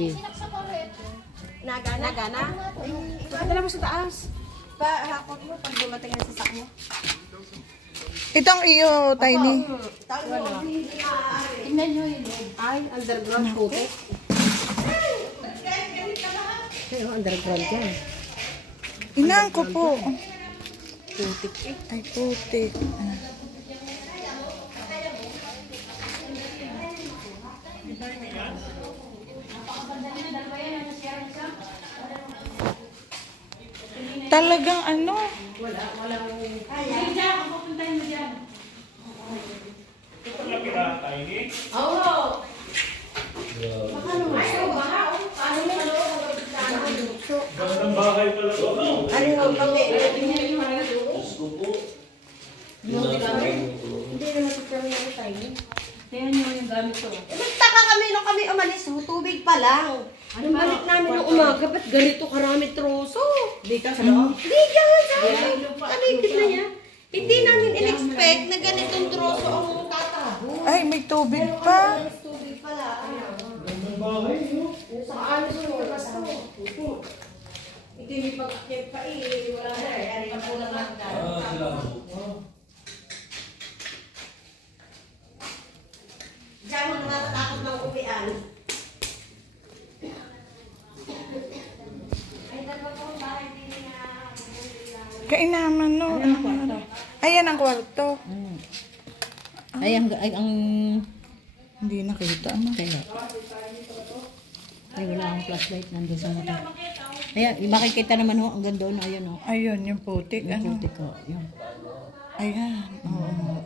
Sige. Nagana? Nagana? Padala mo sa taas. Hakot mo pag dumating ang sasak mo. Itong iyo, Tiny. Tingnan nyo yun. Ay, underground putik. Ay, underground yan. Inang ko po. Putik eh. Ay, putik. Talagang ano? Gandang bahay pala to. Ano yung kami? Hindi naman ito kami ako tayo. Tingnan nyo yung gamit ko. Nagtaka kami nung kami umalis, tubig pa lang. Anong balik namin nung umaga, ba't ganito karami troso? Dito sa loob. Hindi dyan, sa paligid na niya. Hindi namin in-expect na ganitong troso ang tatago. Ay, may tubig pa. Tubig pala. Gandang bahay, no? Sa alis yung labas to. Ito yung pag-akit pa eh. Wala na eh. Ano yung pulang lang ka. Diyan mo natatakot ng uwian. Ay, dalawa po bahay din na. Kainaman, no? Ayan ang kwarto. Ay, ang Hindi nakita, ano? kaya. Ay, wala akong flashlight nandun sa motor. Ayan, makikita naman ho, ang ganda na, ayun o. Ayun, yung putik, Yung ano? putik ko, yun. Ayan, oo.